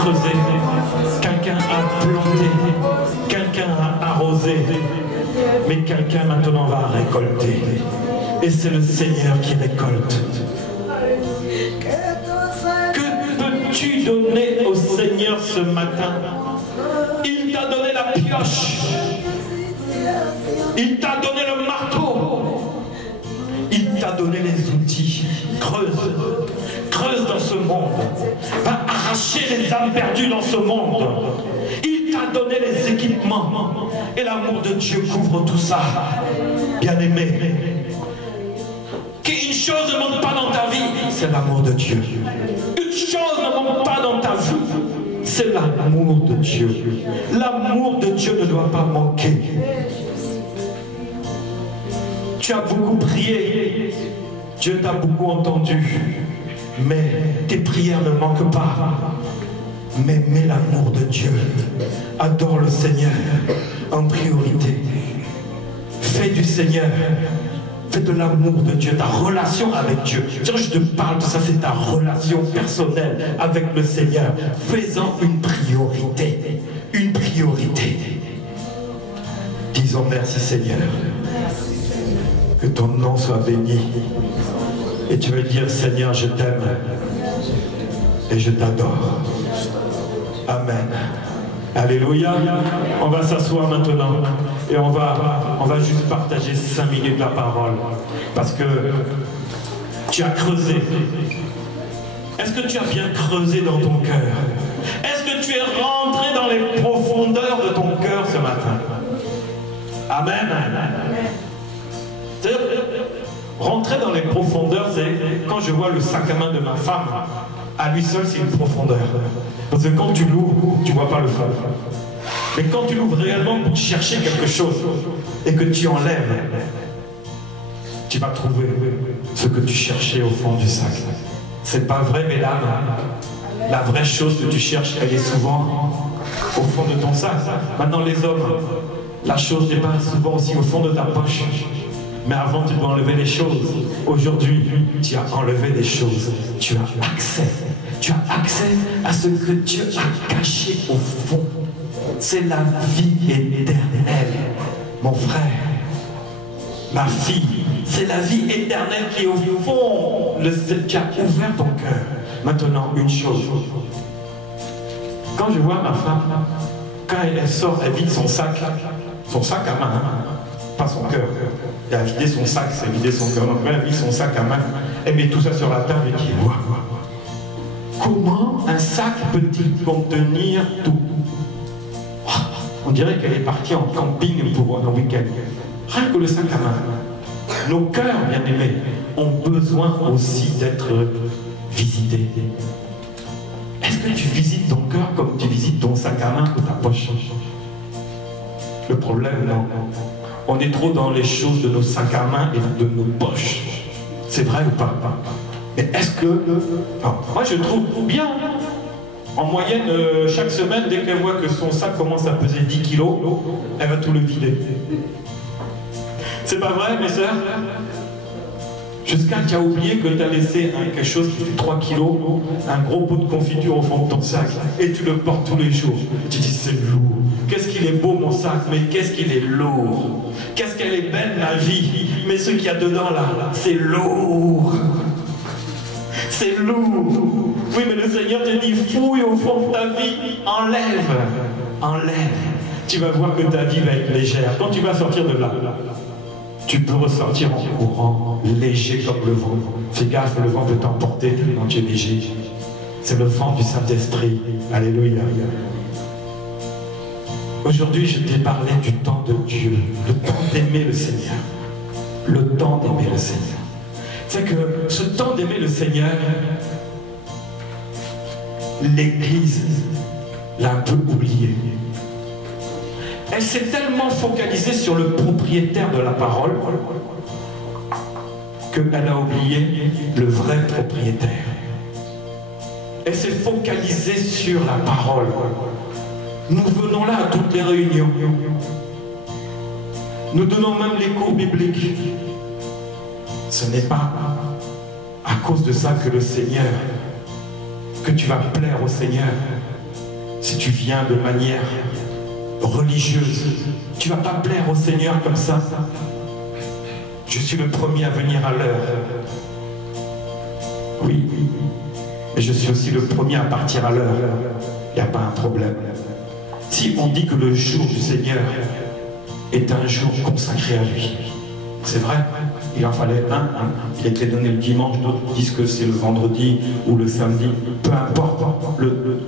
creusé, quelqu'un a planté, quelqu'un a arrosé, mais quelqu'un maintenant va récolter. Et c'est le Seigneur qui récolte. Que peux-tu donner au Seigneur ce matin? Il t'a donné la pioche. Il t'a donné le marteau. Il t'a donné les outils. Creuse. Creuse dans ce monde. Va arracher les âmes perdues dans ce monde. Il t'a donné les équipements. Et l'amour de Dieu couvre tout ça. Bien-aimé. Qu'une chose ne manque pas dans ta vie, c'est l'amour de Dieu. Une chose ne manque pas dans ta vie, c'est l'amour de Dieu. L'amour de Dieu ne doit pas manquer. Tu as beaucoup prié, Dieu t'a beaucoup entendu, mais tes prières ne manquent pas. Mais mets l'amour de Dieu, adore le Seigneur en priorité. Fais du Seigneur, fais de l'amour de Dieu, ta relation avec Dieu. Je te parle de ça, c'est ta relation personnelle avec le Seigneur. Fais-en une priorité, une priorité. Disons merci Seigneur. Que ton nom soit béni. Et tu veux dire Seigneur, je t'aime et je t'adore. Amen. Alléluia. On va s'asseoir maintenant et on va juste partager 5 minutes la parole. Parce que tu as creusé. Est-ce que tu as bien creusé dans ton cœur? Est-ce que tu es rentré dans les profondeurs de ton cœur ce matin? Amen. Rentrer dans les profondeurs, c'est quand je vois le sac à main de ma femme, à lui seul c'est une profondeur. Parce que quand tu l'ouvres, tu ne vois pas le fond. Mais quand tu l'ouvres réellement pour chercher quelque chose et que tu enlèves, tu vas trouver ce que tu cherchais au fond du sac. C'est pas vrai, mesdames. La vraie chose que tu cherches, elle est souvent au fond de ton sac. Maintenant, les hommes, la chose n'est pas souvent aussi au fond de ta poche. Mais avant, tu dois enlever les choses. Aujourd'hui, tu as enlevé des choses. Tu as accès. Tu as accès à ce que Dieu a caché au fond. C'est la vie éternelle. Mon frère, ma fille, c'est la vie éternelle qui est au fond. Tu as ouvert ton cœur. Maintenant, une chose. Quand je vois ma femme, quand elle sort, elle vide son sac à main, pas son cœur. Elle a vidé son sac, c'est vider son cœur. Donc elle vide son sac à main, elle met tout ça sur la table et dit waouh, comment un sac peut-il contenir tout? On dirait qu'elle est partie en camping pour un week-end. Rien que le sac à main. Nos cœurs, bien aimés, ont besoin aussi d'être visités. Est-ce que tu visites ton cœur comme tu visites ton sac à main ou ta poche? Le problème, non. On est trop dans les choses de nos sacs à main et de nos poches. C'est vrai ou pas? Mais est-ce que... Non. Moi, je trouve bien. En moyenne, chaque semaine, dès qu'elle voit que son sac commence à peser 10 kilos, elle va tout le vider. C'est pas vrai, mes sœurs? Jusqu'à tu as oublié que tu as laissé quelque chose qui fait 3 kilos, un gros pot de confiture au fond de ton sac, et tu le portes tous les jours. Tu dis, c'est lourd. Qu'est-ce qu'il est beau mon sac, mais qu'est-ce qu'il est lourd. Qu'est-ce qu'elle est belle ma vie, mais ce qu'il y a dedans là, c'est lourd. C'est lourd. Oui, mais le Seigneur te dit, fouille au fond de ta vie, enlève. Enlève. Tu vas voir que ta vie va être légère. Quand tu vas sortir de là, tu peux ressortir en courant, léger comme le vent. Fais gaffe, le vent peut t'emporter quand tu es léger. C'est le vent du Saint-Esprit. Alléluia. Aujourd'hui, je t'ai parlé du temps de Dieu, le temps d'aimer le Seigneur. Le temps d'aimer le Seigneur. C'est que ce temps d'aimer le Seigneur, l'Église l'a un peu oublié. Elle s'est tellement focalisée sur le propriétaire de la parole qu'elle a oublié le vrai propriétaire. Elle s'est focalisée sur la parole. Nous venons là à toutes les réunions. Nous donnons même les cours bibliques. Ce n'est pas à cause de ça que le Seigneur, que tu vas plaire au Seigneur. si tu viens de manière religieuse, tu ne vas pas plaire au Seigneur comme ça. Je suis le premier à venir à l'heure. Oui, mais je suis aussi le premier à partir à l'heure. Il n'y a pas un problème. Si on dit que le jour du Seigneur est un jour consacré à lui, c'est vrai, il en fallait un. Il était donné le dimanche, d'autres disent que c'est le vendredi ou le samedi. Peu importe,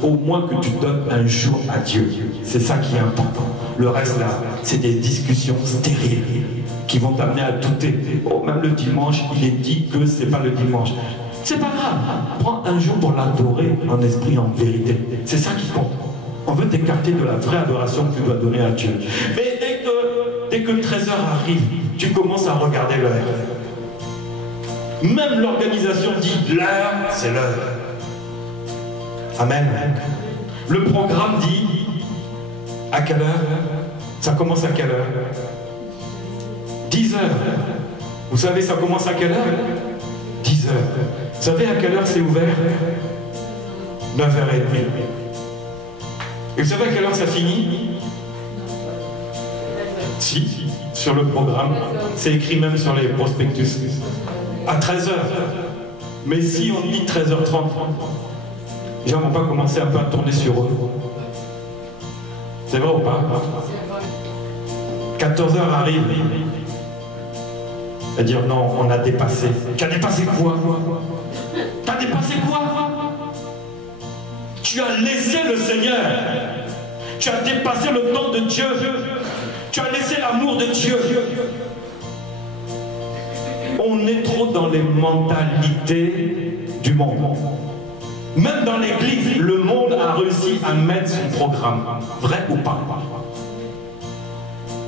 au moins que tu donnes un jour à Dieu. C'est ça qui est important. Le reste là, c'est des discussions stériles qui vont t'amener à douter. Oh, même le dimanche, il est dit que c'est pas le dimanche. C'est pas grave. Prends un jour pour l'adorer en esprit, en vérité. C'est ça qui compte. On veut t'écarter de la vraie adoration que tu dois donner à Dieu. Mais dès que 13h arrive, tu commences à regarder l'heure. Même l'organisation dit l'heure, c'est l'heure. Amen. Le programme dit à quelle heure? Ça commence à quelle heure? 10h. Vous savez, ça commence à quelle heure? 10h. Vous savez à quelle heure c'est ouvert? 9h30. Et vous savez à quelle heure ça finit? Si, sur le programme. C'est écrit même sur les prospectus. À 13h. Mais si on dit 13h30, les gens ne vont pas commencer un peu à tourner sur eux. C'est vrai ou pas? 14h arrive. À dire non, on a dépassé. Tu as dépassé quoi? Tu as dépassé quoi? Tu as laissé le Seigneur. Tu as dépassé le temps de Dieu. Tu as laissé l'amour de Dieu. On est trop dans les mentalités du monde. Même dans l'église, le monde a réussi à mettre son programme. Vrai ou pas?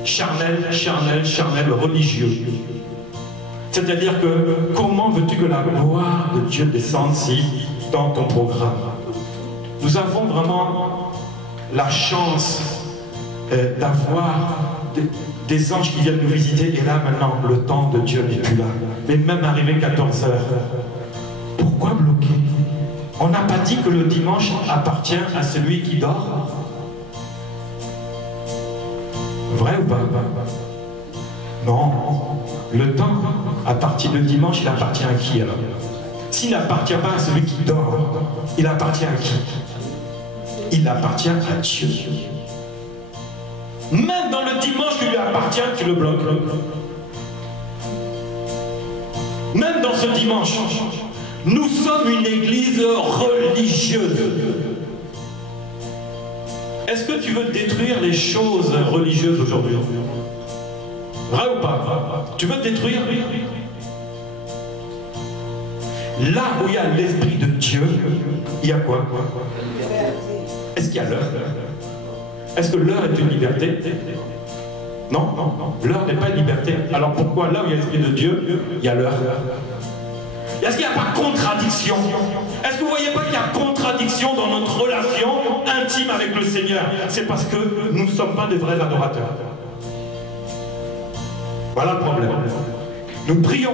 Charnel, charnel, charnel, religieux. C'est-à-dire que comment veux-tu que la gloire de Dieu descende si dans ton programme? Nous avons vraiment la chance d'avoir des anges qui viennent nous visiter, et là maintenant le temps de Dieu n'est plus là. Mais même arrivé 14h, pourquoi bloquer? On n'a pas dit que le dimanche appartient à celui qui dort? Vrai ou pas? Non. Le temps, à partir de dimanche, il appartient à qui alors? S'il n'appartient pas à celui qui dort, il appartient à qui? Il appartient à Dieu. Même dans le dimanche qui lui appartient, tu le bloques. Même dans ce dimanche, nous sommes une église religieuse. Est-ce que tu veux détruire les choses religieuses aujourd'hui? Vrai ou pas? Tu veux détruire? Là où il y a l'Esprit de Dieu, il y a quoi? Est-ce qu'il y a l'heure? Est-ce que l'heure est une liberté? Non, non, non. L'heure n'est pas une liberté. Alors pourquoi là où il y a l'Esprit de Dieu, il y a l'heure? Est-ce qu'il n'y a pas de contradiction? Est-ce que vous ne voyez pas qu'il y a contradiction dans notre relation intime avec le Seigneur? C'est parce que nous ne sommes pas des vrais adorateurs. Voilà le problème. Nous prions,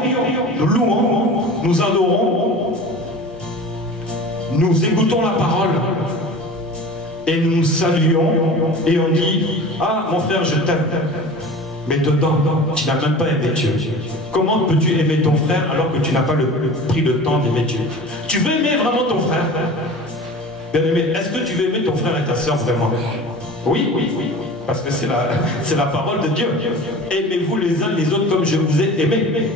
nous louons, nous adorons, nous écoutons la parole et nous nous saluons et on dit « Ah, mon frère, je t'aime ». Mais dedans, tu n'as même pas aimé Dieu. Comment peux-tu aimer ton frère alors que tu n'as pas pris le temps d'aimer Dieu? Tu veux aimer vraiment ton frère? Bien aimé, est-ce que tu veux aimer ton frère et ta soeur vraiment? Oui, oui, oui. Parce que c'est la parole de Dieu. Aimez-vous les uns les autres comme je vous ai aimé.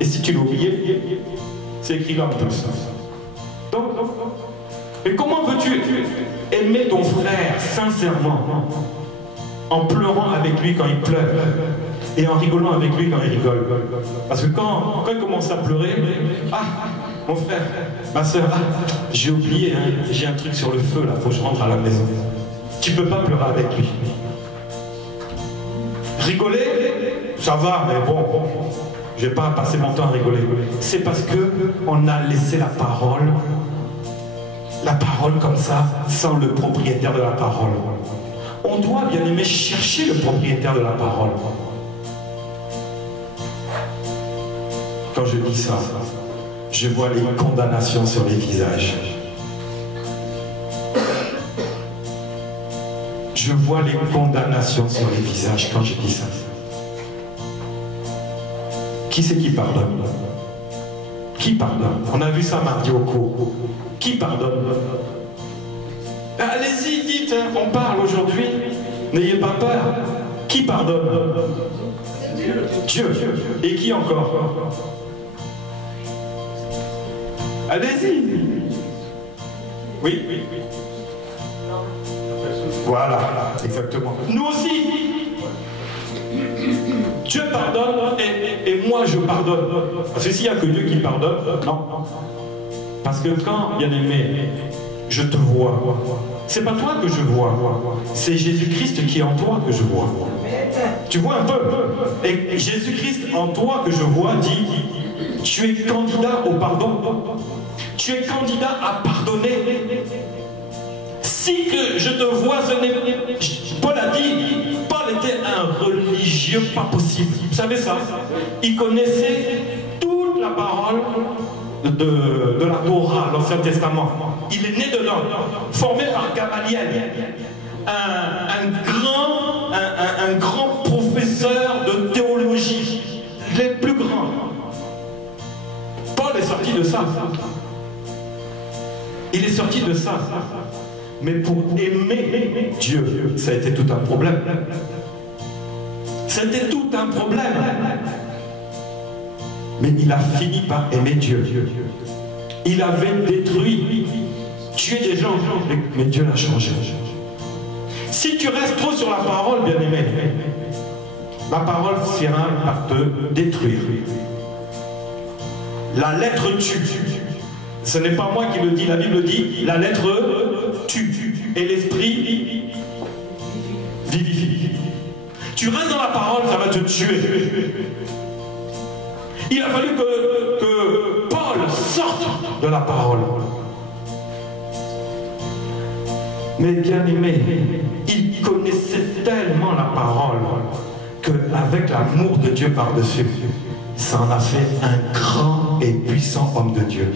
Et si tu l'as oublié, c'est écrit là en plus. Donc, mais comment veux-tu aimer ton frère sincèrement? En pleurant avec lui quand il pleure et en rigolant avec lui quand il rigole. Parce que quand il commence à pleurer, ah, mon frère, ma soeur, ah, j'ai oublié, hein, j'ai un truc sur le feu là, faut que je rentre à la maison. Tu peux pas pleurer avec lui. Rigoler, ça va, mais bon, je vais pas passer mon temps à rigoler. C'est parce que on a laissé la parole comme ça, sans le propriétaire de la parole. On doit, bien aimé, chercher le propriétaire de la parole. Quand je dis ça, je vois les condamnations sur les visages. je vois les condamnations sur les visages quand je dis ça. Qui c'est qui pardonne? Qui pardonne? On a vu ça mardi au cours. Qui pardonne? Allez-y, dites, on parle aujourd'hui. N'ayez pas peur. Qui pardonne? Dieu. Et qui encore? Allez-y. Oui. Voilà, exactement. Nous aussi. Dieu pardonne et moi je pardonne. Parce que s'il n'y a que Dieu qui pardonne, non. Parce que quand, bien aimé, je te vois, c'est pas toi que je vois, c'est Jésus-Christ qui est en toi que je vois. Tu vois un peu? Et Jésus-Christ en toi que je vois dit, tu es candidat au pardon. Tu es candidat à pardonner. Si que je te vois, Paul a dit, Paul était un religieux pas possible. Vous savez ça? Il connaissait toute la parole de la Torah, l'Ancien Testament. Il est né de l'homme, formé par Gamaliel, un grand professeur de théologie, les plus grands. Paul est sorti de ça. Il est sorti de ça. Mais pour aimer Dieu, ça a été tout un problème. C'était tout un problème. Mais il a fini par aimer Dieu. Il avait détruit, tué des gens, mais Dieu l'a changé. Si tu restes trop sur la parole, bien aimé, la parole finira par te détruire. La lettre tue. Ce n'est pas moi qui le dis, la Bible dit, la lettre tue et l'esprit vivifie. Tu restes dans la parole, ça va te tuer. Il a fallu que Paul sorte de la parole. Mais bien aimé, il connaissait tellement la parole qu'avec l'amour de Dieu par-dessus, ça en a fait un grand et puissant homme de Dieu.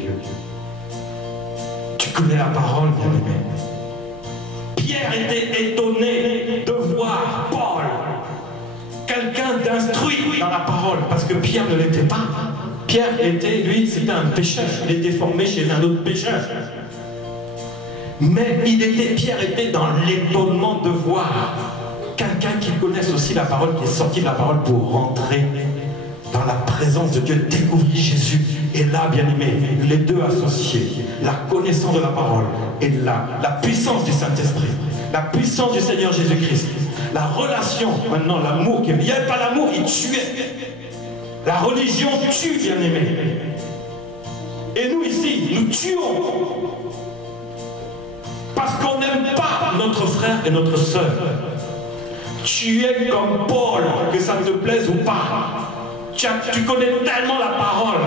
Tu connais la parole, bien aimé. Pierre était étonné de voir Paul, quelqu'un d'instruit dans la parole, parce que Pierre ne l'était pas. Pierre était, lui, c'était un pécheur. Il était formé chez un autre pécheur. Mais Pierre était dans l'étonnement de voir quelqu'un qui connaisse aussi la parole, qui est sorti de la parole pour rentrer dans la présence de Dieu, découvrir Jésus. Et là, bien aimé, les deux associés, la connaissance de la parole et la puissance du Saint-Esprit, la puissance du Seigneur Jésus-Christ, la relation, maintenant l'amour, il n'y avait pas l'amour, il tuait. La religion tue, bien aimé. Et nous ici, nous tuons. Parce qu'on n'aime pas notre frère et notre sœur. Tu es comme Paul, que ça te plaise ou pas. Tu connais tellement la parole.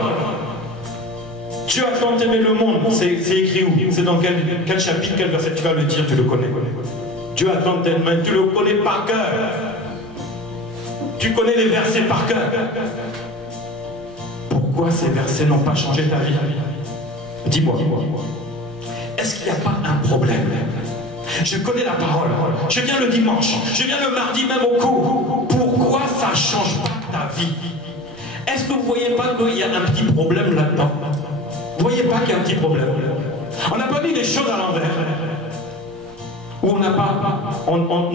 Dieu a tant aimé le monde. C'est écrit où? C'est dans quel chapitre, quel verset? Tu vas le dire, tu le connais. Dieu a tant aimé, tu le connais par cœur. Tu connais les versets par cœur. Pourquoi ces versets n'ont pas changé ta vie? Dis-moi. Est-ce qu'il n'y a pas un problème? Je connais la parole. Je viens le dimanche. Je viens le mardi même au cours. Pourquoi ça ne change pas ta vie? Est-ce que vous ne voyez pas qu'il y a un petit problème là-dedans? Vous ne voyez pas qu'il y a un petit problème? On n'a pas mis les choses à l'envers. Ou on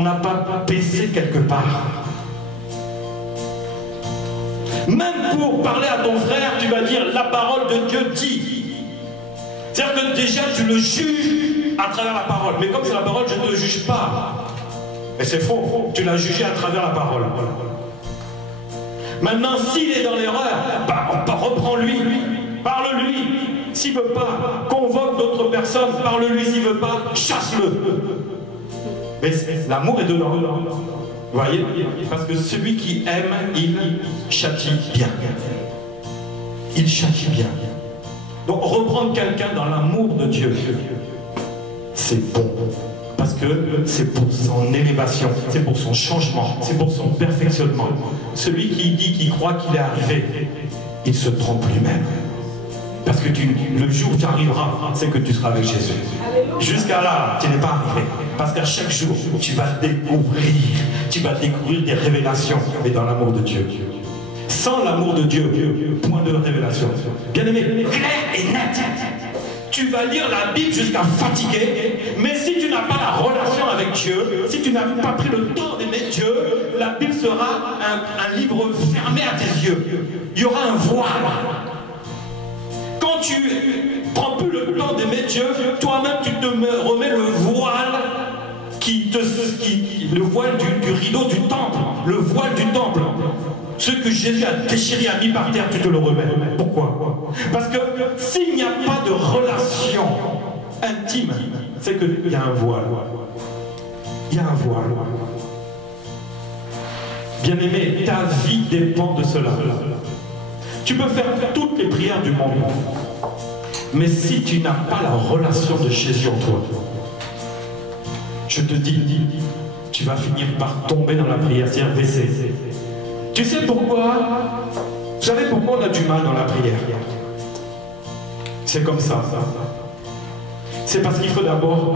n'a pas baissé quelque part. Même pour parler à ton frère, tu vas dire la parole de Dieu dit. C'est-à-dire que déjà tu le juges à travers la parole. Mais comme c'est la parole, je ne te juge pas. Et c'est faux. Tu l'as jugé à travers la parole. Maintenant, s'il est dans l'erreur, reprends-lui, parle-lui. S'il ne veut pas, convoque d'autres personnes, parle-lui. S'il ne veut pas, chasse-le. Mais l'amour est dedans. Vous voyez? Parce que celui qui aime, il châtie bien. Il châtie bien. Donc reprendre quelqu'un dans l'amour de Dieu, c'est bon. Parce que c'est pour son élévation, c'est pour son changement, c'est pour son perfectionnement. Celui qui dit, qui croit qu'il est arrivé, il se trompe lui-même. Parce que le jour où tu arriveras, c'est que tu seras avec Jésus. Jusqu'à là, tu n'es pas arrivé. Parce qu'à chaque jour, tu vas découvrir des révélations, mais dans l'amour de Dieu. Sans l'amour de Dieu, point de révélation. Bien aimé, clair et net. Tu vas lire la Bible jusqu'à fatiguer, mais si tu n'as pas la relation avec Dieu, si tu n'as pas pris le temps d'aimer Dieu, la Bible sera un livre fermé à tes yeux. Il y aura un voile. Quand tu prends plus le temps d'aimer Dieu, toi-même tu te remets le voile le voile du rideau du temple, le voile du temple. Ce que Jésus a déchiré, a mis par terre, tu te le remets. Pourquoi? Parce que s'il n'y a pas de relation intime, c'est qu'il y a un voile. Il y a un voile. Bien-aimé, ta vie dépend de cela. Tu peux faire toutes les prières du monde, mais si tu n'as pas la relation de Jésus en toi, je te dis, tu vas finir par tomber dans la prière, c'est-à-dire baisser. Tu sais pourquoi? Vous savez pourquoi on a du mal dans la prière? C'est comme ça. C'est parce qu'il faut d'abord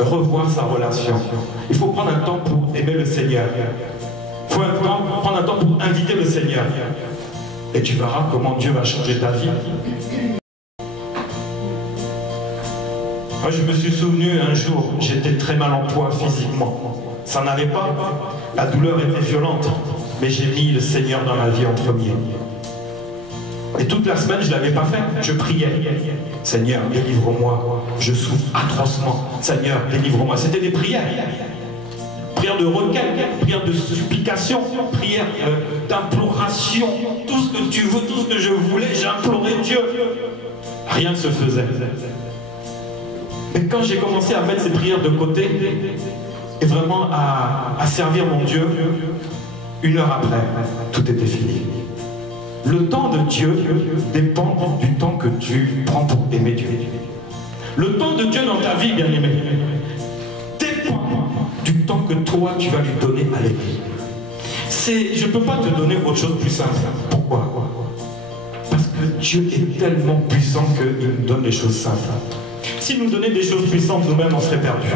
revoir sa relation. Il faut prendre un temps pour aimer le Seigneur. Il faut prendre un temps pour inviter le Seigneur. Et tu verras comment Dieu va changer ta vie. Moi, je me suis souvenu un jour, j'étais très mal en point physiquement. Ça n'allait pas. La douleur était violente. Mais j'ai mis le Seigneur dans ma vie en premier. Et toute la semaine, je ne l'avais pas fait. Je priais. Seigneur, délivre-moi. Je souffre atrocement. Seigneur, délivre-moi. C'était des prières. Prières de requête, prières de supplication, prières d'imploration. Tout ce que tu veux, tout ce que je voulais, j'implorais Dieu. Rien ne se faisait. Mais quand j'ai commencé à mettre ces prières de côté et vraiment à servir mon Dieu, 1 heure après, tout était fini. Le temps de Dieu dépend du temps que tu prends pour aimer Dieu. Le temps de Dieu dans ta vie, bien aimé, dépend du temps que toi tu vas lui donner à l'aimer. Je ne peux pas te donner autre chose de plus simple. Pourquoi? Parce que Dieu est tellement puissant qu'il nous donne des choses simples. S'il nous donnait des choses puissantes, nous-mêmes on serait perdus.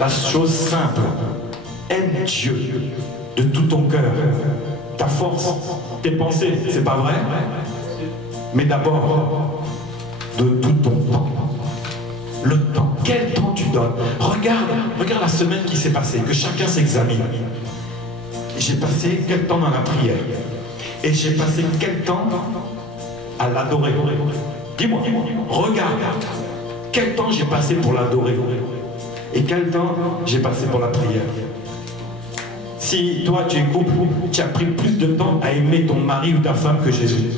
La chose simple, aime Dieu de tout ton cœur, ta force, tes pensées, c'est pas vrai? Mais d'abord, de tout ton temps. Le temps, quel temps tu donnes? Regarde la semaine qui s'est passée, que chacun s'examine. J'ai passé quel temps dans la prière? Et j'ai passé quel temps à l'adorer? Dis-moi, regarde, quel temps j'ai passé pour l'adorer? Et quel temps j'ai passé pour la prière? Si toi tu es couple, tu as pris plus de temps à aimer ton mari ou ta femme que Jésus.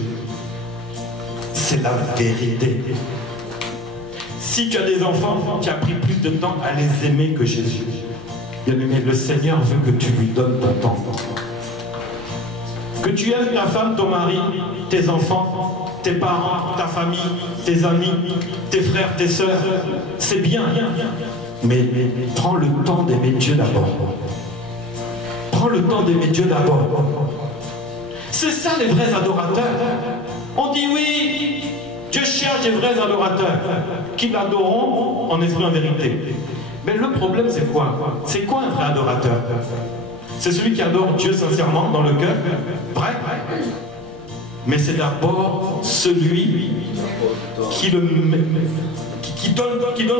C'est la vérité. Si tu as des enfants, tu as pris plus de temps à les aimer que Jésus. Bien aimé, le Seigneur veut que tu lui donnes ton temps. Que tu aimes ta femme, ton mari, tes enfants, tes parents, ta famille, tes amis, tes frères, tes sœurs, c'est bien. Mais prends le temps d'aimer Dieu d'abord. Prends le temps d'aimer Dieu d'abord. C'est ça les vrais adorateurs. On dit oui, Dieu cherche des vrais adorateurs qui l'adoreront en esprit et en vérité. Mais le problème c'est quoi? C'est quoi un vrai adorateur? C'est celui qui adore Dieu sincèrement dans le cœur, vrai? Mais c'est d'abord celui qui donne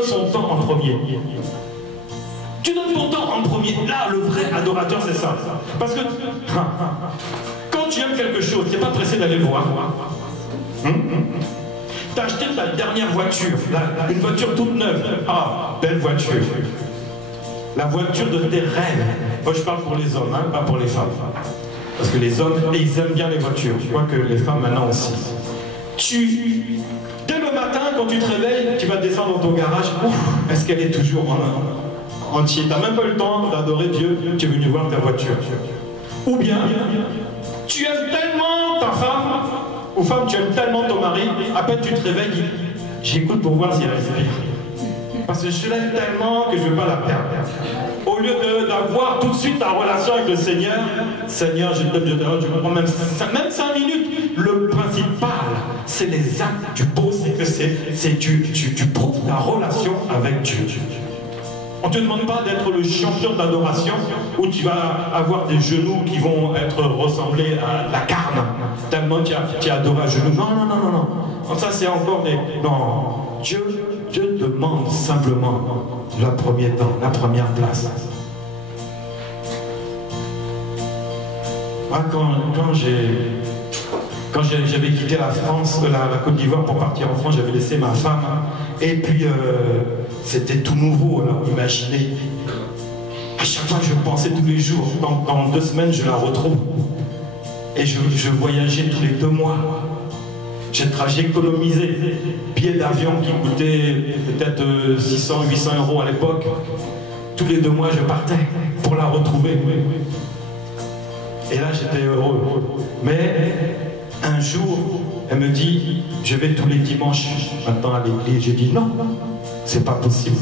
son temps en premier. Tu donnes ton temps en premier. Là, le vrai adorateur, c'est ça. Parce que quand tu aimes quelque chose, tu n'es pas pressé d'aller le voir. Tu as acheté ta dernière voiture, une voiture toute neuve. Ah, belle voiture. La voiture de tes rêves. Moi, je parle pour les hommes, hein, pas pour les femmes. Parce que les hommes, ils aiment bien les voitures. Je crois que les femmes maintenant aussi. Dès le matin, quand tu te réveilles, tu vas descendre dans ton garage. Est-ce qu'elle est toujours entier? Tu n'as même pas eu le temps d'adorer Dieu. Tu es venu voir ta voiture. Ou bien, tu aimes tellement ta femme, ou femme, tu aimes tellement ton mari, à peine tu te réveilles, j'écoute pour voir si elle respire. Parce que je l'aime tellement que je ne veux pas la perdre. Au lieu d'avoir tout de suite ta relation avec le Seigneur, Seigneur, je te donne, je prends même 5 minutes. Le principal, c'est les actes. Tu poses, c'est que tu prouves ta relation avec Dieu. On ne te demande pas d'être le champion d'adoration où tu vas avoir des genoux qui vont être ressemblés à la carne. Tellement tu as adoré à genoux. Non, non, non, non, non. Ça, c'est encore des... Non. Dieu demande simplement le premier temps, la première place. Moi, quand j'avais quitté la France, la Côte d'Ivoire pour partir en France, j'avais laissé ma femme. Et puis, c'était tout nouveau. Alors, imaginez, à chaque fois, je pensais tous les jours. Dans 2 semaines, je la retrouve. Et je voyageais tous les 2 mois. J'ai économisé. Billets d'avion qui coûtaient peut-être 600, 800 € à l'époque. Tous les 2 mois, je partais pour la retrouver. Et là, j'étais heureux. Mais un jour, elle me dit, je vais tous les dimanches maintenant à l'église. J'ai dit non, c'est pas possible.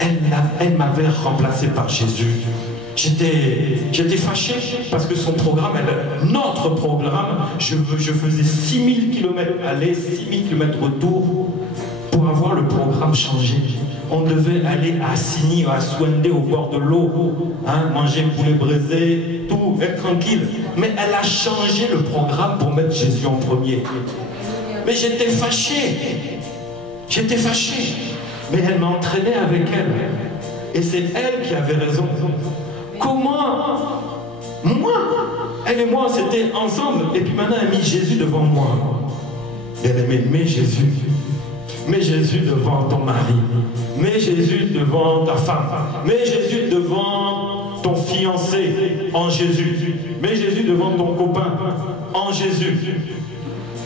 Elle m'avait remplacé par Jésus. J'étais fâché parce que son programme, notre programme, je faisais 6000 km aller, 6000 km retour pour avoir le programme changé. On devait aller à Sini, à Swendé, au bord de l'eau, hein, manger poulet braisé, tout, être tranquille. Mais elle a changé le programme pour mettre Jésus en premier. Mais j'étais fâché. J'étais fâché. Mais elle m'a entraîné avec elle. Et c'est elle qui avait raison. Comment? Moi, elle et moi, c'était ensemble. Et puis maintenant, elle a mis Jésus devant moi. Et elle aimait, mets Jésus. Mets Jésus devant ton mari. Mets Jésus devant ta femme. Mets Jésus devant ton fiancé en Jésus. Mets Jésus devant ton copain en Jésus.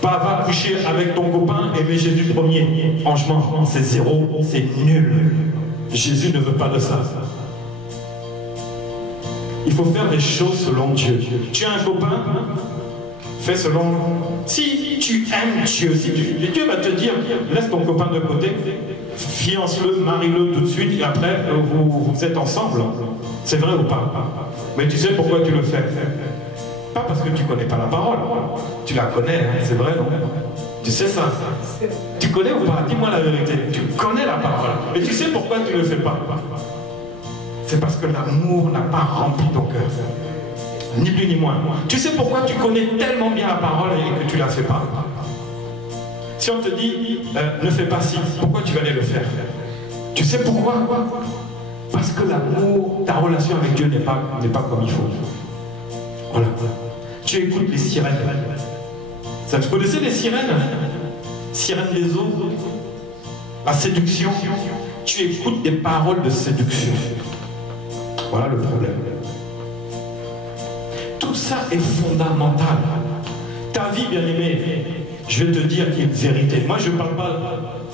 Pas va coucher avec ton copain et mets Jésus premier. Franchement, c'est zéro, c'est nul. Jésus ne veut pas de ça. Il faut faire des choses selon Dieu. Tu as un copain, fais selon... Si tu aimes Dieu, Dieu va te dire, laisse ton copain de côté, fiance-le, marie-le tout de suite, et après, vous êtes ensemble. C'est vrai ou pas? Mais tu sais pourquoi tu le fais? Pas parce que tu ne connais pas la parole. Tu la connais, hein, c'est vrai, non? Tu sais ça? Tu connais ou pas? Dis-moi la vérité. Tu connais la parole. Mais tu sais pourquoi tu ne le fais pas? C'est parce que l'amour n'a pas rempli ton cœur. Ni plus ni moins. Tu sais pourquoi tu connais tellement bien la parole et que tu ne la fais pas? Si on te dit, ne fais pas ci, pourquoi tu vas aller le faire? Tu sais pourquoi? Parce que l'amour, ta relation avec Dieu n'est pas comme il faut. Voilà. Tu écoutes les sirènes. Ça, vous connaissez les sirènes? Sirènes des eaux. La séduction. Tu écoutes des paroles de séduction. Voilà le problème. Tout ça est fondamental. Ta vie, bien-aimée, je vais te dire qu'il y a une vérité. Moi, je ne parle pas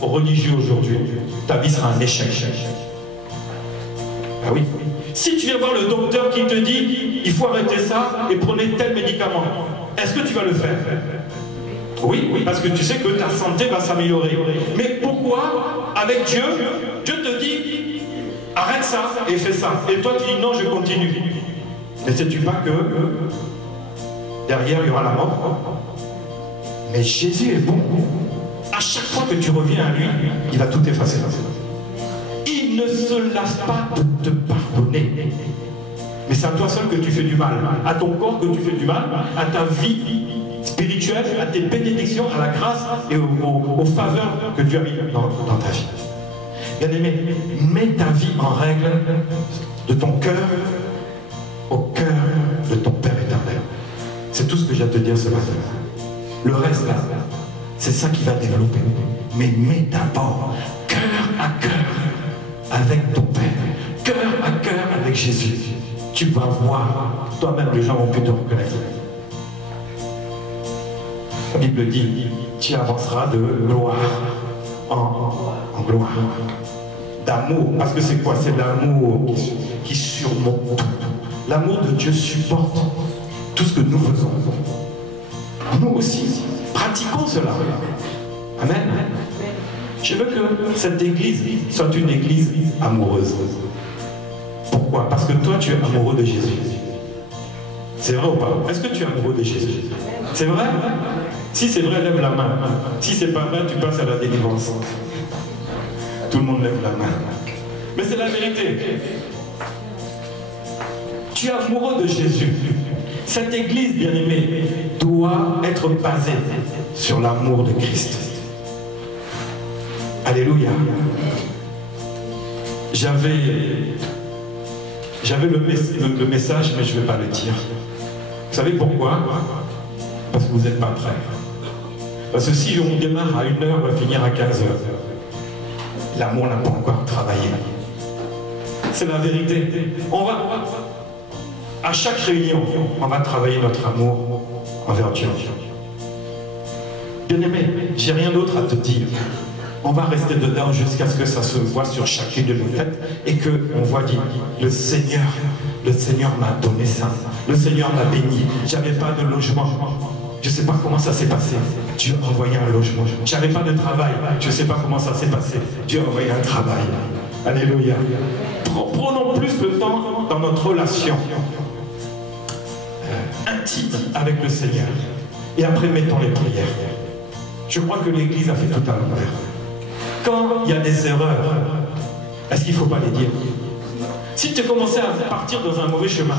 aux religieux aujourd'hui. Ta vie sera un échec. Ah oui. Si tu viens voir le docteur qui te dit il faut arrêter ça et prenez tel médicament, est-ce que tu vas le faire? Oui, parce que tu sais que ta santé va s'améliorer. Mais pourquoi, avec Dieu, Dieu te dit arrête ça et fais ça. Et toi tu dis non, je continue. Ne sais-tu pas que derrière il y aura la mort? Mais Jésus est bon. À chaque fois que tu reviens à lui, il va tout effacer. Il ne se lasse pas de te pardonner. Mais c'est à toi seul que tu fais du mal. À ton corps que tu fais du mal. À ta vie spirituelle, à tes bénédictions, à la grâce et aux faveurs que Dieu a mis dans ta vie. Bien-aimé, mets ta vie en règle de ton cœur au cœur de ton Père éternel. C'est tout ce que j'ai à te dire ce matin. Le reste là, c'est ça qui va développer. Mais mets d'abord cœur à cœur avec ton Père, cœur à cœur avec Jésus. Tu vas voir, toi-même les gens vont plus te reconnaître. La Bible dit, tu avanceras de gloire en gloire. D'amour, parce que c'est quoi? C'est l'amour qui surmonte tout. L'amour de Dieu supporte tout ce que nous faisons. Nous aussi, pratiquons cela. Amen. Je veux que cette église soit une église amoureuse. Pourquoi? Parce que toi, tu es amoureux de Jésus. C'est vrai ou pas? Est-ce que tu es amoureux de Jésus? C'est vrai? Si c'est vrai, lève la main. Si c'est pas vrai, tu passes à la délivrance. Tout le monde lève la main. Mais c'est la vérité. Tu es amoureux de Jésus. Cette église, bien-aimée, doit être basée sur l'amour de Christ. Alléluia. J'avais le message, mais je ne vais pas le dire. Vous savez pourquoi? Parce que vous n'êtes pas prêts. Parce que si on démarre à 1h, on va finir à 15h. L'amour n'a pas encore travaillé. C'est la vérité. À chaque réunion, on va travailler notre amour envers Dieu. Bien-aimé, j'ai rien d'autre à te dire. On va rester dedans jusqu'à ce que ça se voit sur chacune de nos têtes et qu'on voit dire, le Seigneur m'a donné ça. Le Seigneur m'a béni. J'avais pas de logement. Je ne sais pas comment ça s'est passé. Dieu a envoyé un logement. J'avais pas de travail. Je ne sais pas comment ça s'est passé. Dieu a envoyé un travail. Alléluia. Prenons plus de temps dans notre relation intime avec le Seigneur. Et après, mettons les prières. Je crois que l'Église a fait tout à l'envers. Quand il y a des erreurs, est-ce qu'il ne faut pas les dire? Si tu commençais à partir dans un mauvais chemin,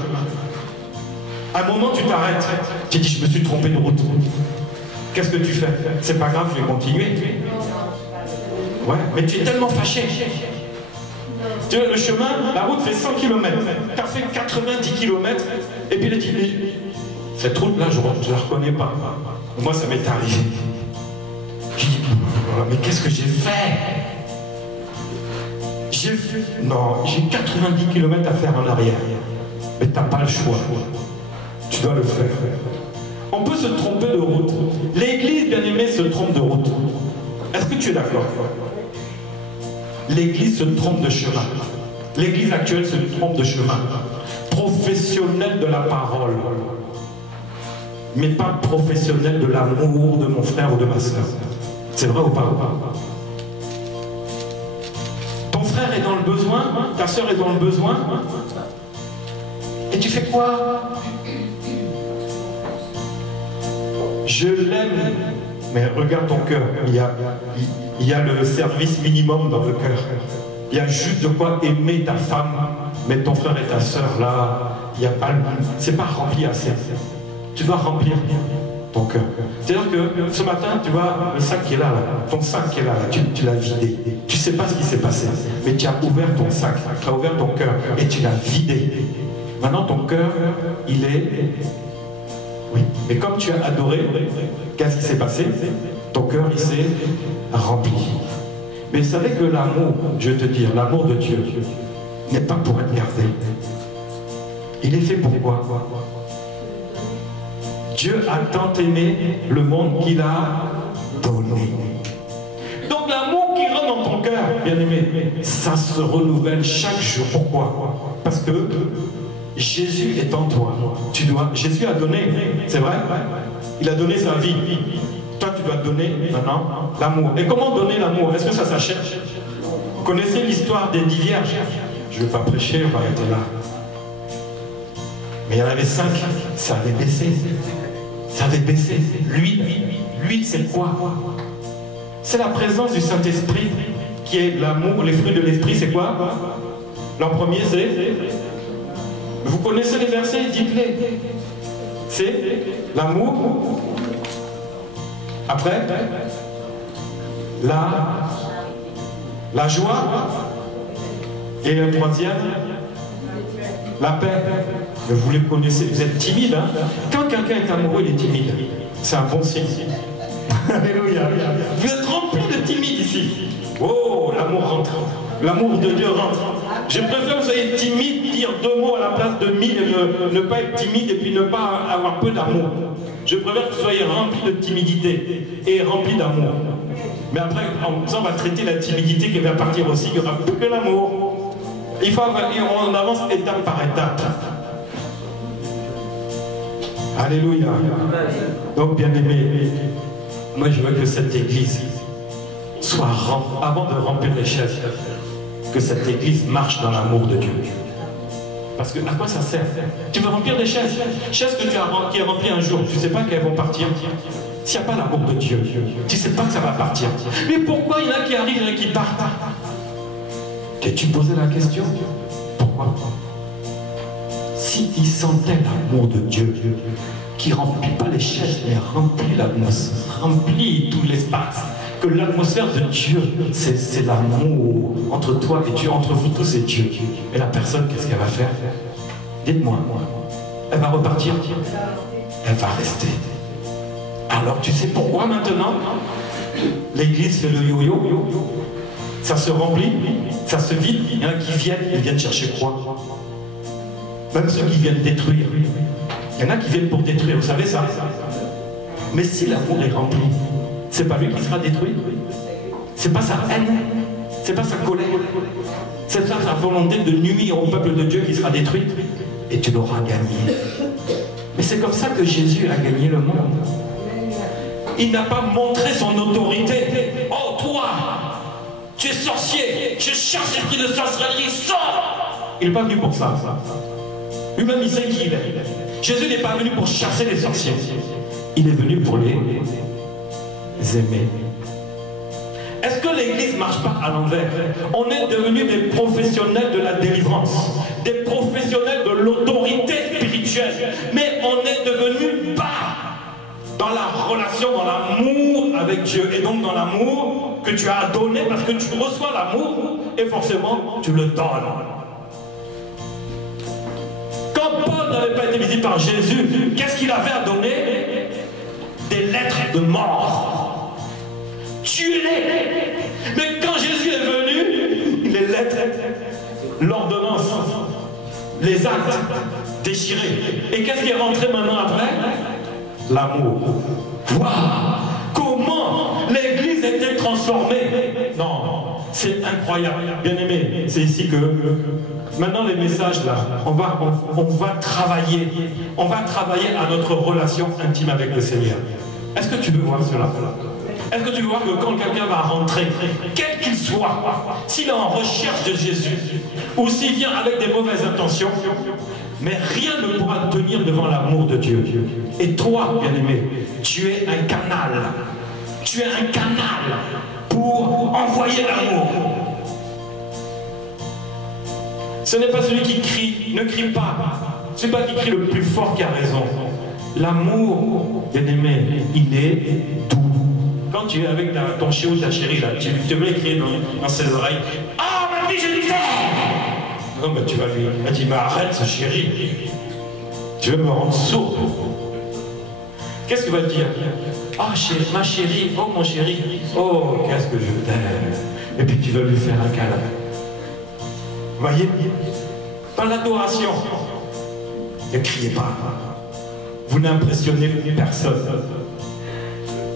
à un moment tu t'arrêtes, tu dis je me suis trompé de route. Qu'est-ce que tu fais? C'est pas grave, je vais continuer. Ouais, mais tu es tellement fâché. Tu vois, le chemin, la route fait 100 km. Tu as fait 90 km. Et puis tu dis, cette route-là, je ne la reconnais pas. Moi, ça m'est arrivé. Je dis, mais qu'est-ce que j'ai fait? Non, j'ai 90 km à faire en arrière. Mais tu n'as pas le choix. Tu dois le faire. On peut se tromper de route. L'église, bien aimée, se trompe de route. Est-ce que tu es d'accord? L'église se trompe de chemin. L'église actuelle se trompe de chemin. Professionnel de la parole. Mais pas professionnel de l'amour de mon frère ou de ma soeur. C'est vrai ou pas? Ton frère est dans le besoin, ta soeur est dans le besoin. Et tu fais quoi? Je l'aime. Mais regarde ton cœur. Il y a le service minimum dans le cœur. Il y a juste de quoi aimer ta femme. Mais ton frère et ta soeur, là, il n'y a pas. C'est pas rempli assez. Tu dois remplir ton cœur. C'est-à-dire que ce matin, tu vois, le sac qui est là, ton sac qui est là, tu l'as vidé. Tu ne sais pas ce qui s'est passé, mais tu as ouvert ton sac, tu as ouvert ton cœur et tu l'as vidé. Maintenant, ton cœur, il est... Oui, mais comme tu as adoré, qu'est-ce qui s'est passé? Ton cœur, il s'est rempli. Mais vous savez que l'amour, je vais te dire, l'amour de Dieu n'est pas pour être gardé. Il est fait pour quoi? Dieu a tant aimé le monde qu'il a donné. Donc l'amour qui rentre dans ton cœur, bien aimé, ça se renouvelle chaque jour. Pourquoi? Parce que Jésus est en toi. Jésus a donné, c'est vrai? Il a donné sa vie. Toi, tu dois donner maintenant l'amour. Et comment donner l'amour? Est-ce que ça s'achète? Vous connaissez l'histoire des 10 vierges? Je ne vais pas prêcher, on va arrêter là. Mais il y en avait 5, ça avait baissé. Ça avait baissé. L'huile, c'est quoi? C'est la présence du Saint-Esprit qui est l'amour. Les fruits de l'Esprit, c'est quoi? L'an premier, c'est... Vous connaissez les versets? Dites-les. C'est l'amour. Après, la joie. Et le troisième, la paix. Vous les connaissez, vous êtes timide. Hein? Quand quelqu'un est amoureux, il est timide. C'est un bon signe. Alléluia. Vous êtes remplis de timide ici. Oh, l'amour rentre. L'amour de Dieu rentre. Je préfère que vous soyez timide, dire 2 mots à la place de 1000 et ne pas être timide et puis ne pas avoir peu d'amour. Je préfère que vous soyez remplis de timidité et remplis d'amour. Mais après, on va traiter la timidité qui va partir aussi, il n'y aura plus que l'amour. On avance étape par étape. Alléluia. Donc, bien aimé, moi je veux que cette église soit remplie, avant de remplir les chaises, que cette église marche dans l'amour de Dieu. Parce que à quoi ça sert? Tu veux remplir des chaises qui est remplie un jour, tu ne sais pas qu'elles vont partir. S'il n'y a pas l'amour de Dieu, tu ne sais pas que ça va partir. Mais pourquoi il y en a qui arrivent et qui partent? T'es-tu posé la question? Pourquoi? S'ils sentaient l'amour de Dieu, qui remplit pas les chaises, mais remplit l'atmosphère, remplit tout l'espace, que l'atmosphère de Dieu, c'est l'amour entre toi et Dieu, entre vous tous et Dieu. Et la personne, qu'est-ce qu'elle va faire? Dites-moi, elle va repartir? Elle va rester. Alors tu sais pourquoi maintenant? L'église fait le yo-yo, ça se remplit, ça se vide, il y en a qui viennent, ils viennent chercher quoi? Même ceux qui viennent détruire. Il y en a qui viennent pour détruire, vous savez ça? Mais si l'amour est rempli, c'est pas lui qui sera détruit. C'est pas sa haine, c'est pas sa colère. C'est pas sa volonté de nuire au peuple de Dieu qui sera détruite. Et tu l'auras gagné. Mais c'est comme ça que Jésus a gagné le monde. Il n'a pas montré son autorité. Oh toi, tu es sorcier, je cherche l'esprit de sorcellerie, sors! Il n'est pas venu pour ça. Lui-même, il sait qui il est. Jésus n'est pas venu pour chasser les sorciers. Il est venu pour les aimer. Est-ce que l'église ne marche pas à l'envers? On est devenus des professionnels de la délivrance, des professionnels de l'autorité spirituelle, mais on est devenus pas dans la relation, dans l'amour avec Dieu, et donc dans l'amour que tu as donné, parce que tu reçois l'amour, et forcément, tu le donnes. Quand Paul n'avait pas été visité par Jésus, qu'est-ce qu'il avait à donner? Des lettres de mort. Tuez-les. Mais quand Jésus est venu, les lettres, l'ordonnance, les actes déchirés. Et qu'est-ce qui est rentré maintenant après? L'amour. Waouh! Comment l'église était transformée? Non, c'est incroyable. Bien aimé, c'est ici que maintenant les messages là, on va travailler. On va travailler à notre relation intime avec le Seigneur. Est-ce que tu veux voir cela? Est-ce que tu veux voir que quand quelqu'un va rentrer, quel qu'il soit, s'il est en recherche de Jésus, ou s'il vient avec des mauvaises intentions, mais rien ne pourra tenir devant l'amour de Dieu. Et toi, bien-aimé, tu es un canal. Tu es un canal pour envoyer l'amour. Ce n'est pas celui qui crie, ne crie pas. Ce n'est pas qui crie le plus fort qui a raison. L'amour, bien-aimé, il est doux. Quand tu es avec ton chéri ou ta chérie, là, tu veux crier dans ses oreilles. Ah, ma fille, je t'aime! Non, mais tu vas lui dire, mais arrête, ce chéri. Tu veux me rendre sourde. Qu'est-ce que tu vas dire? Ah, ma chérie, oh mon chéri, oh, qu'est-ce que je t'aime. Et puis tu vas lui faire un câlin. Vous voyez? Dans l'adoration, ne criez pas. Vous n'impressionnez personne.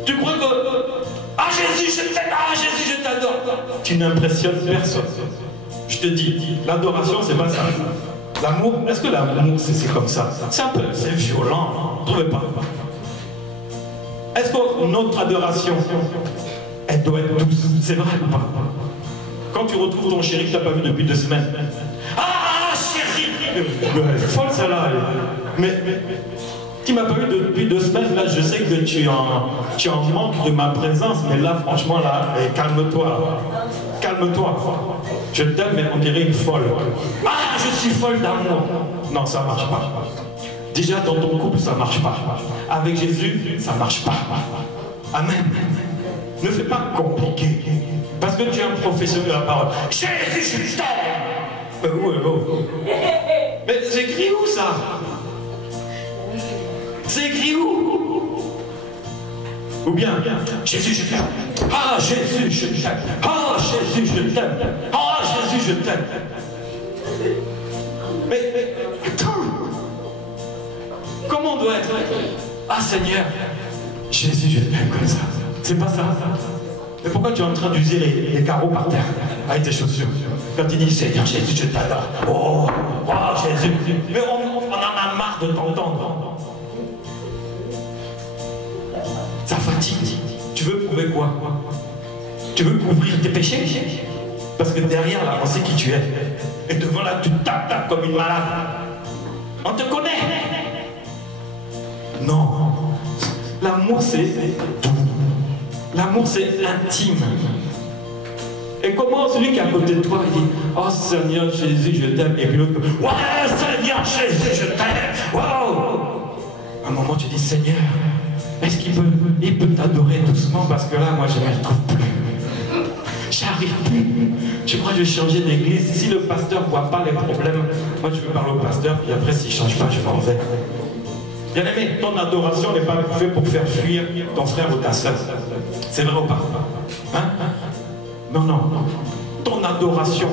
Tu crois que... Ah Jésus, je t'aime, ah Jésus, je t'adore. Tu n'impressionnes personne. Je te dis, l'adoration, c'est pas ça. L'amour, est-ce que l'amour, c'est comme ça? C'est un peu, c'est violent, vous ne trouvez pas? Est-ce que notre adoration, elle doit être douce? C'est vrai ou pas? Quand tu retrouves ton chéri que tu n'as pas vu depuis 2 semaines. Ah, chéri! Elle est folle celle-là. Mais tu ne m'as pas vu depuis 2 semaines, là je sais que tu en manques de ma présence, mais là franchement là, calme-toi. Calme-toi. Je t'aime, mais on dirait une folle. Ah, je suis folle d'amour. Non, ça ne marche pas. Déjà dans ton couple, ça ne marche pas. Avec Jésus, ça ne marche pas. Amen. Ne fais pas compliqué. Parce que tu es un professionnel de la parole. Jésus, je t'aime. Mais c'est écrit où ça? C'est écrit où? Ou bien, Jésus, je t'aime. Ah, Jésus, je t'aime. Ah, Jésus, je t'aime. Ah, Jésus, je t'aime. Mais, attends. Comment on doit être? Ah, Seigneur, Jésus, je t'aime comme ça. C'est pas ça. Mais pourquoi tu es en train d'user les carreaux par terre avec tes chaussures? Quand il dit, Seigneur, Jésus, je t'adore. Oh, Jésus. Mais on en a marre de t'entendre. Ça fatigue. Tu veux prouver quoi? Tu veux couvrir tes péchés? Parce que derrière là, on sait qui tu es. Et devant là, tu tapes comme une malade. On te connaît. Non. L'amour, c'est doux. L'amour, c'est intime. Et comment celui qui est à côté de toi, il dit, oh Seigneur Jésus, je t'aime. Et puis l'autre, ouais Seigneur Jésus, je t'aime. Wow. À un moment, tu dis, Seigneur, est-ce qu'il peut t'adorer doucement parce que là, moi, je ne m'y retrouve plus. J'arrive plus. Je crois que je vais changer d'église. Si le pasteur ne voit pas les problèmes, moi, je vais parler au pasteur, puis après, s'il ne change pas, je m'en vais. Bien aimé, ton adoration n'est pas faite pour faire fuir ton frère ou ta soeur. C'est vrai ou pas? Hein? Non, non. Ton adoration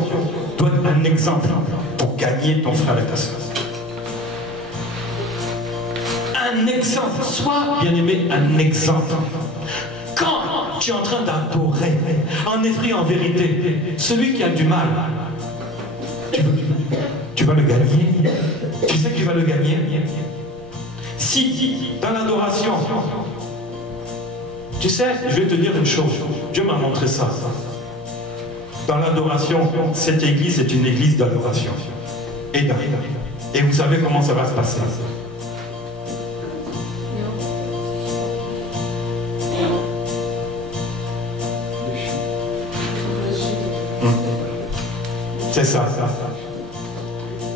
doit être un exemple pour gagner ton frère et ta soeur. Un exemple. Sois, bien aimé, un exemple. Quand tu es en train d'adorer, en effet, en vérité, celui qui a du mal, tu vas le gagner. Tu sais que tu vas le gagner. Si, dans l'adoration, tu sais, je vais te dire une chose, Dieu m'a montré ça. Dans l'adoration, cette église est une église d'adoration. Et vous savez comment ça va se passer. C'est ça.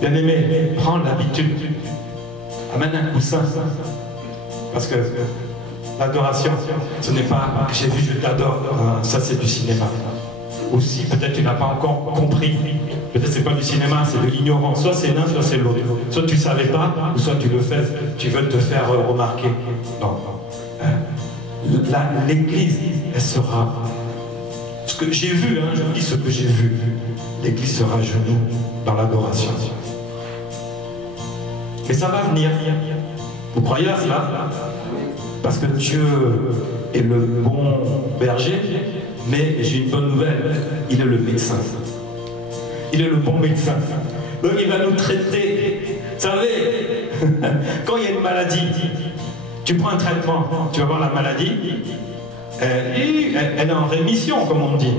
Bien aimé, prends l'habitude. Amène un coussin. Parce que l'adoration, ce n'est pas j'ai vu, je t'adore. Ça, c'est du cinéma. Aussi, peut-être tu n'as pas encore compris. Peut-être c'est pas du cinéma, c'est de l'ignorance. Soit c'est l'un, soit c'est l'autre. Soit tu ne savais pas, ou soit tu le fais. Tu veux te faire remarquer. Non. L'église, elle sera. Ce que j'ai vu, hein, je vous dis ce que j'ai vu. L'église sera à genoux dans l'adoration. Mais ça va venir. Vous croyez à cela? Parce que Dieu est le bon berger, mais j'ai une bonne nouvelle, il est le médecin. Il est le bon médecin. Donc il va nous traiter. Vous savez, quand il y a une maladie, tu prends un traitement, tu vas voir la maladie, elle est en rémission, comme on dit.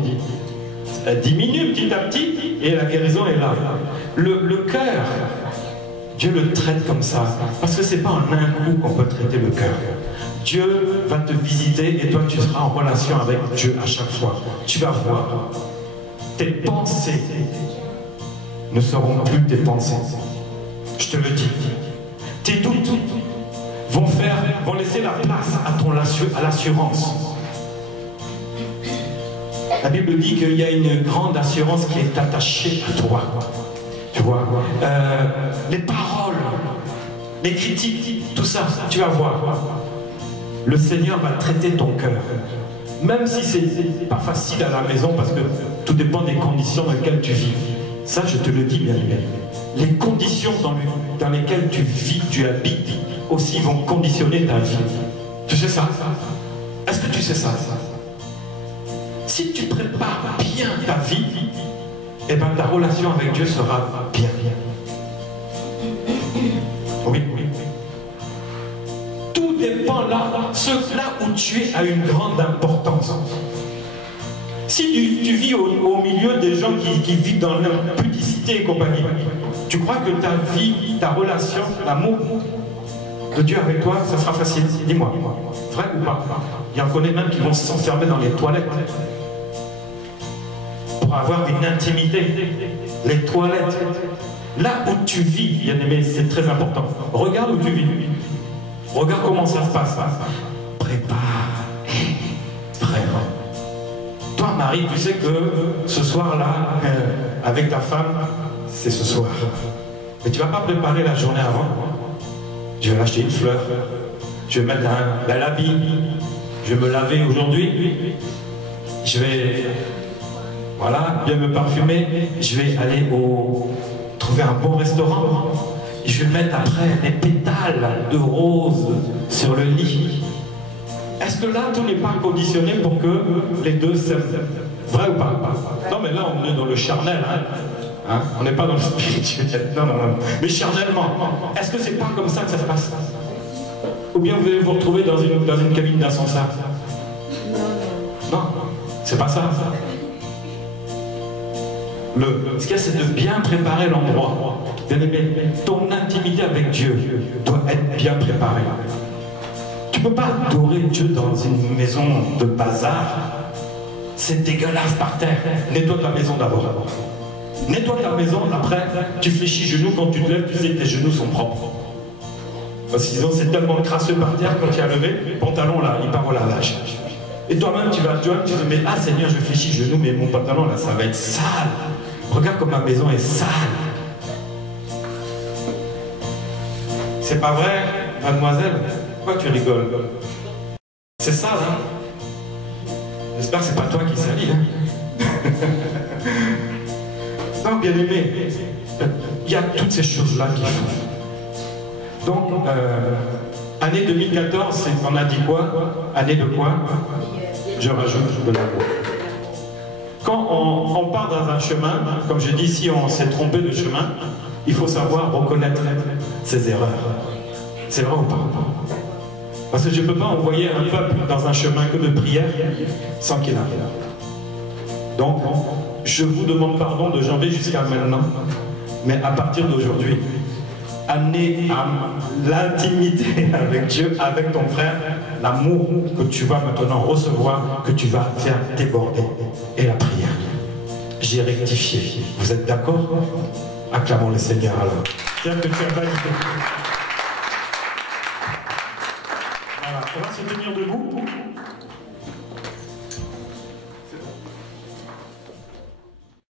Elle diminue petit à petit et la guérison est là. Le cœur, Dieu le traite comme ça, parce que c'est pas en un coup qu'on peut traiter le cœur. Dieu va te visiter et toi tu seras en relation avec Dieu à chaque fois. Tu vas voir, tes pensées ne seront plus tes pensées. Je te le dis. Tes doutes vont laisser la place à l'assurance. La Bible dit qu'il y a une grande assurance qui est attachée à toi. Tu vois, les paroles, les critiques, tout ça, tu vas voir. Le Seigneur va traiter ton cœur. Même si c'est pas facile à la maison, parce que tout dépend des conditions dans lesquelles tu vis. Ça, je te le dis bien aimé. Les conditions dans lesquelles tu vis, tu habites, aussi vont conditionner ta vie. Tu sais ça? Est-ce que tu sais ça? Si tu prépares bien ta vie, eh bien ta relation avec Dieu sera bien. Oui, oui. Tout dépend là où tu es a une grande importance. Si tu vis au milieu des gens qui vivent dans l'impudicité et compagnie, tu crois que ta vie, ta relation, l'amour de Dieu avec toi, ça sera facile? Dis-moi, vrai ou pas? Il y en connaît même qui vont s'enfermer dans les toilettes pour avoir une intimité. Les toilettes. Là où tu vis, bien aimé, c'est très important. Regarde où tu vis. Regarde comment ça se passe. Prépare. Frère. Toi, Marie, tu sais que ce soir-là, avec ta femme, c'est ce soir. Mais tu ne vas pas préparer la journée avant. Je vais l'acheter une fleur. Je vais mettre un bel habit. Je vais me laver aujourd'hui. Je vais, voilà, bien me parfumer. Je vais aller trouver un bon restaurant. Je vais mettre après des pétales de rose sur le lit. Est-ce que là, tout n'est pas conditionné pour que les deux s'aiment? Vrai ou pas? Non, mais là, on est dans le charnel. Hein? On n'est pas dans le spirituel. Non, non, non. Mais charnellement, est-ce que c'est pas comme ça que ça se passe? Ou bien vous allez vous retrouver dans une cabine d'ascenseur? Non, c'est pas ça. Ce qu'il y a, c'est de bien préparer l'endroit. Bien aimé, ton intimité avec Dieu doit être bien préparée. Tu ne peux pas adorer Dieu dans une maison de bazar. c'est dégueulasse par terre. Nettoie ta maison d'abord. Nettoie ta maison, après, tu fléchis genoux, quand tu te lèves, tu sais que tes genoux sont propres. Parce qu'ils ont c'est tellement crasseux par terre, quand tu as levé, le pantalon là, il part au lavage. Et toi-même, tu te dis, mais ah Seigneur, je fléchis genoux, mais mon pantalon là, ça va être sale. Regarde comme ma maison est sale. C'est pas vrai, mademoiselle? Pourquoi tu rigoles? C'est sale, hein? J'espère que c'est pas toi qui salis, hein? Non, bien aimé, il y a toutes ces choses-là qui font. Donc, année 2014, on a dit quoi? Année de quoi? Je rajoute de l'amour. Quand on part dans un chemin, comme je dis, si on s'est trompé de chemin, il faut savoir reconnaître ses erreurs. C'est vrai ou pas? Parce que je ne peux pas envoyer un peuple dans un chemin que de prière sans qu'il arrive. Donc, je vous demande pardon de janvier jusqu'à maintenant, mais à partir d'aujourd'hui, amener à l'intimité avec Dieu, avec ton frère, l'amour que tu vas maintenant recevoir, que tu vas faire déborder, et la prière. J'ai rectifié. Vous êtes d'accord? Acclamons le Seigneur alors. Tiens que tu as validé. Voilà, on va se tenir debout.